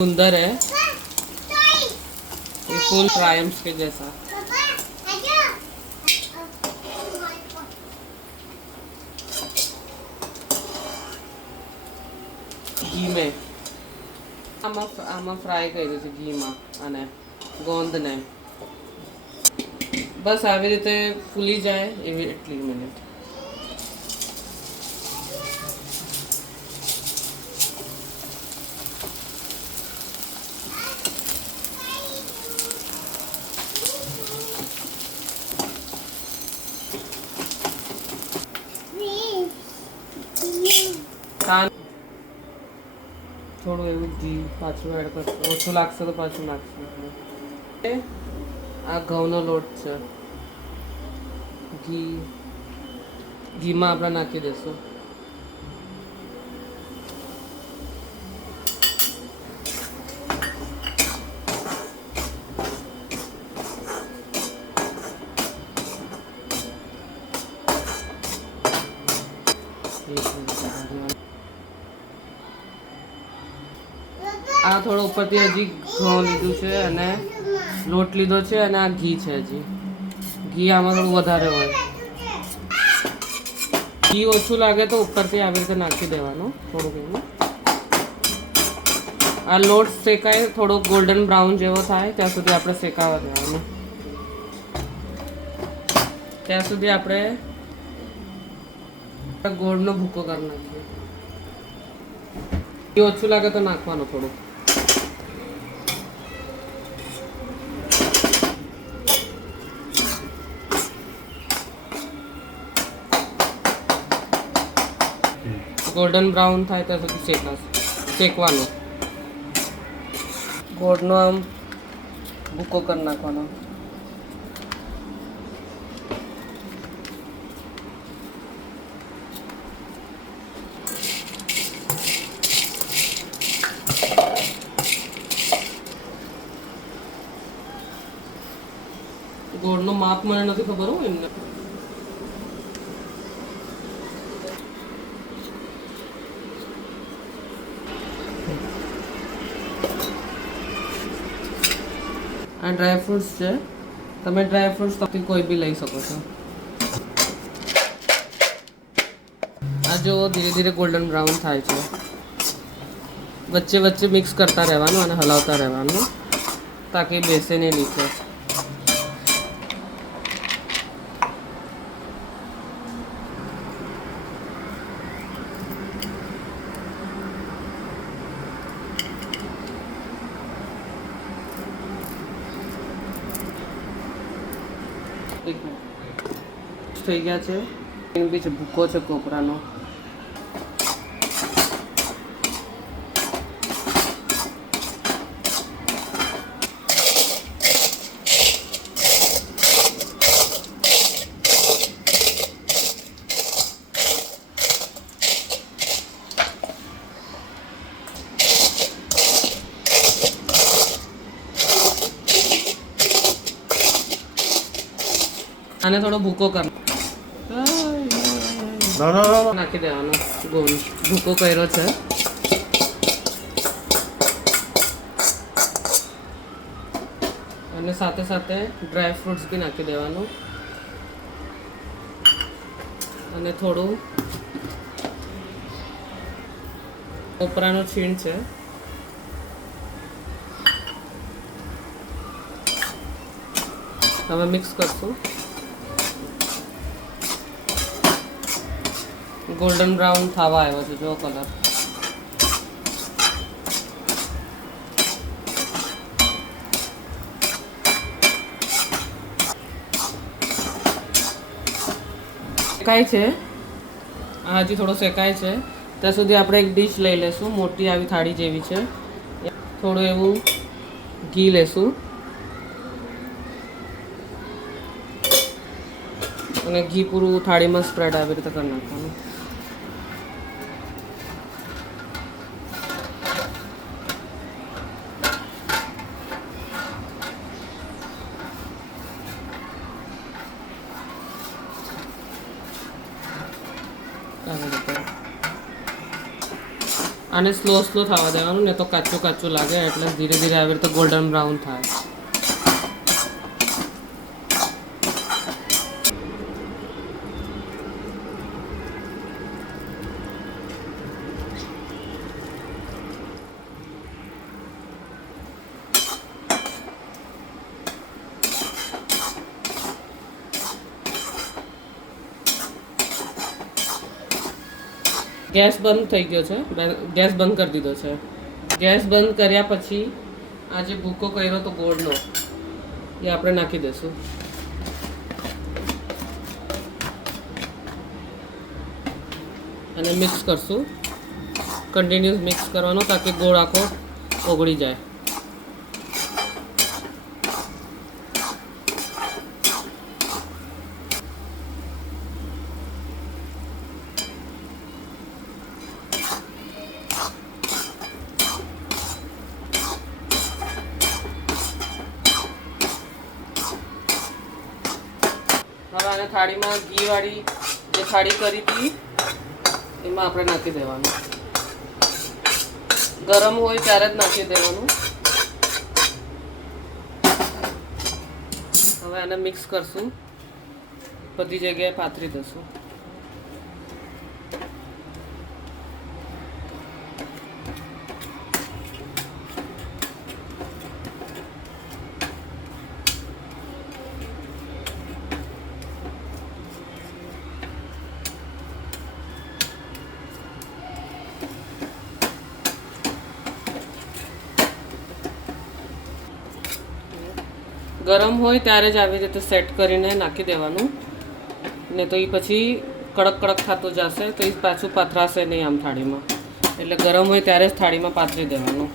सुंदर है ये, फुल ट्रायम्फ के जैसा। ઘી में આમાં ફ્રાય કર્યું છે ઘીમાં અને ગોંદને બસ આવી રીતે ફૂલી જાય એવી એટલી મિનિટ। થોડું એવું ઘી પાછું એડ કરશું, ઓછું લાગશે તો પાછું નાખશું। આ ઘઉંનો લોટ છે, ઘીમાં આપણે નાખી દઈશું। આ થોડો ઉપરથી હજી ઘઉં લીધું છે અને લોટ લીધો છે અને આ ઘી છે, હજી ઘી આમાં થોડું વધારે હોય। ઘી ઓછું લાગે તો ઉપરથી આવી રીતે નાખી દેવાનું થોડુંક એવું। આ લોટ શેકાય થોડો ગોલ્ડન બ્રાઉન જેવો થાય ત્યાં સુધી આપણે શેકાવા દેવાનું। ત્યાં સુધી આપણે ગોળનો ભૂકો કરી નાખીએ। ઘી ઓછું લાગે તો નાખવાનું થોડુંક। ગોલ્ડન બ્રાઉન થાય ત્યાં સુધી શેકવાનું। ગોળનો આમ ભૂકો કરી નાખવાનો। ગોળનો માપ મને નથી ખબર હોય એમને। આ ડ્રાય ફ્રૂટ્સ છે, તમે ડ્રાય ફ્રૂટ્સ તરફથી કોઈ બી લઈ શકો છો। આ જો ધીરે ધીરે ગોલ્ડન બ્રાઉન થાય છે, વચ્ચે વચ્ચે મિક્સ કરતા રહેવાનું અને હલાવતા રહેવાનું તાકી બેસે નહીં નીચે। થઈ ગયા છે, એની બીજો ભૂકો છે કોપરાનો। આને થોડો ભૂકો કરવાનો, નાખી દેવાનો ગોળ ભૂકો કર્યો છે। અને સાથે સાથે ડ્રાય ફ્રૂટ્સ બી નાખી દેવાનું અને થોડું કોપરાનો છીણ છે, હવે મિક્સ કરશું। ગોલ્ડન બ્રાઉન થવા આવ્યો છે જો કલર। શેકાય છે, આ હજી થોડો શેકાય છે ત્યાં સુધી આપણે એક ડીશ લઈ લેશું, મોટી આવી થાળી જેવી છે। થોડું એવું ઘી લેશું અને ઘી પૂરું થાળીમાં સ્પ્રેડ આવી રીતે કરી નાખવાનું। આને સ્લો થવા દેવાનું, ને તો કાચું કાચું લાગે. એટલે ધીરે ધીરે આવી રીતે ગોલ્ડન બ્રાઉન થાય. ગેસ બંધ થઈ ગયો છે, ગેસ બંધ કરી દીધો છે. ગેસ બંધ કર્યા પછી આ જે ભૂકો કર્યો તો ગોળનો એ આપણે નાખી દઈશું. અને મિક્સ કરશું. કન્ટિન્યુઅસ મિક્સ કરવાનો તાકી ગોળ આખો ઓગળી જાય. હવે આને થાળીમાં ઘીવાળી જે થાળી કરી હતી એમાં આપણે નાખી દેવાનું. ગરમ હોય ત્યારે જ નાખી દેવાનું. હવે આને મિક્સ કરશું. બધી જગ્યાએ પાથરી દઈશું. ગરમ હોય ત્યારે જ આવી રીતે સેટ કરીને નાખી દેવાનું. ને તો એ પછી કડક કડક થતું જશે તો એ પાછું પાથરાશે નહીં આમ થાળીમાં. એટલે ગરમ હોય ત્યારે જ થાળીમાં પાથરી દેવાનું.